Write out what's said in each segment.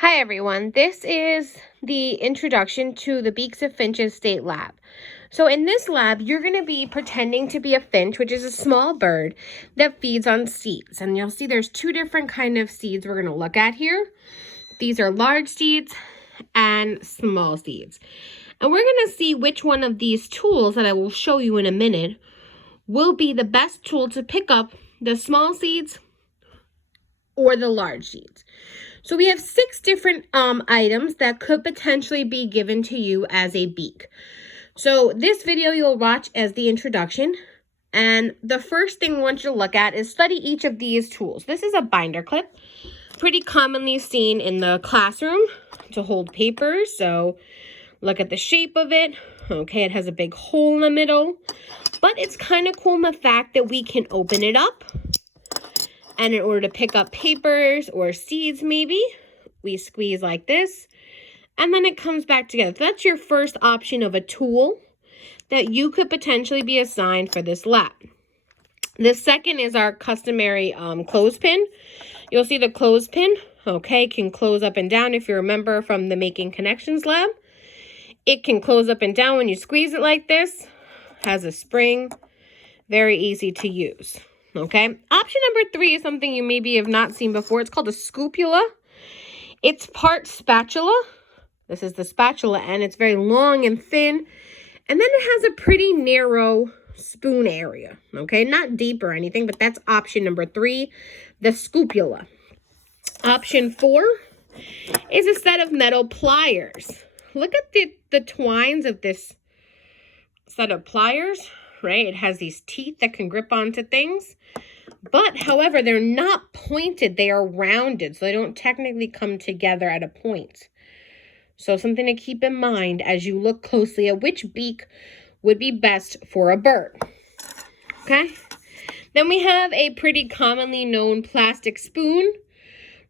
Hi everyone, this is the introduction to the Beaks of Finches State Lab. So in this lab, you're going to be pretending to be a finch, which is a small bird that feeds on seeds. And you'll see there's two different kind of seeds we're going to look at here. These are large seeds and small seeds. And we're going to see which one of these tools that I will show you in a minute will be the best tool to pick up the small seeds or the large seeds. So we have 6 different items that could potentially be given to you as a beak. So this video you'll watch as the introduction. And the first thing I want you to look at is study each of these tools. This is a binder clip, pretty commonly seen in the classroom to hold papers. So look at the shape of it. Okay, it has a big hole in the middle, but it's kind of cool in the fact that we can open it up. And in order to pick up papers or seeds maybe, we squeeze like this, and then it comes back together. So that's your first option of a tool that you could potentially be assigned for this lab. The second is our customary clothespin. You'll see the clothespin, okay, can close up and down if you remember from the Making Connections lab. It can close up and down when you squeeze it like this. Has a spring, very easy to use. Okay, option number 3 is something you maybe have not seen before. It's called a scupula. It's part spatula. This is the spatula and it's very long and thin. And then it has a pretty narrow spoon area. Okay, not deep or anything, but that's option number 3, the scupula. Option 4 is a set of metal pliers. Look at the twines of this set of pliers. Right? It has these teeth that can grip onto things. But, however, they're not pointed. They are rounded. So they don't technically come together at a point. So something to keep in mind as you look closely at which beak would be best for a bird. Okay? Then we have a pretty commonly known plastic spoon.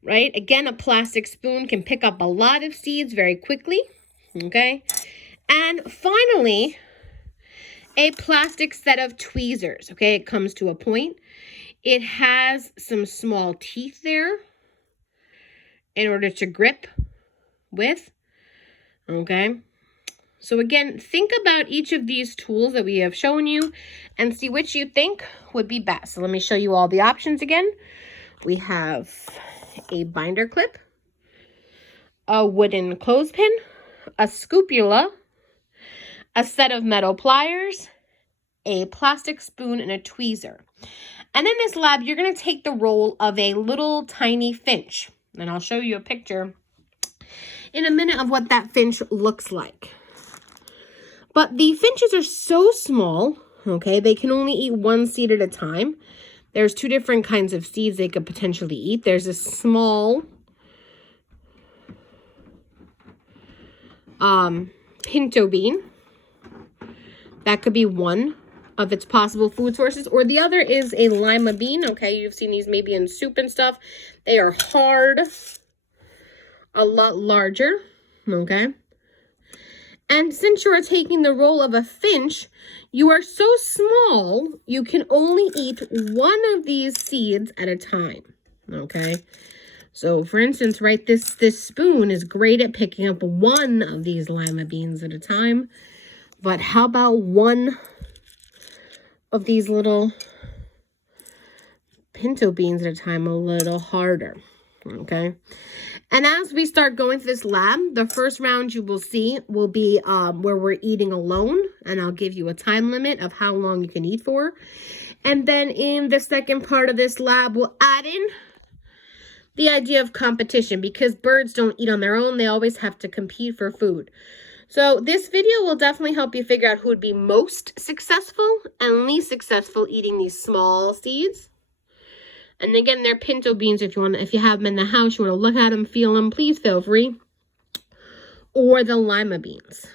Right? Again, a plastic spoon can pick up a lot of seeds very quickly. Okay? And finally, a plastic set of tweezers, okay? It comes to a point. It has some small teeth there in order to grip with, okay? So again, think about each of these tools that we have shown you and see which you think would be best. So let me show you all the options again. We have a binder clip, a wooden clothespin, a scupula, a set of metal pliers, a plastic spoon, and a tweezer. And in this lab, you're going to take the role of a little tiny finch. And I'll show you a picture in a minute of what that finch looks like. But the finches are so small, okay, they can only eat one seed at a time. There's 2 different kinds of seeds they could potentially eat. There's a small pinto bean. That could be one of its possible food sources. Or the other is a lima bean. Okay, you've seen these maybe in soup and stuff. They are hard, a lot larger. Okay. And since you are taking the role of a finch, you are so small, you can only eat one of these seeds at a time. Okay. So, for instance, right, this spoon is great at picking up one of these lima beans at a time. But how about one of these little pinto beans at a time, a little harder, okay? And as we start going through this lab, the first round you will see will be where we're eating alone, and I'll give you a time limit of how long you can eat for. And then in the second part of this lab, we'll add in the idea of competition, because birds don't eat on their own. They always have to compete for food. So this video will definitely help you figure out who would be most successful and least successful eating these small seeds. And again, they're pinto beans. If you have them in the house, you want to look at them, feel them, please feel free. Or the lima beans.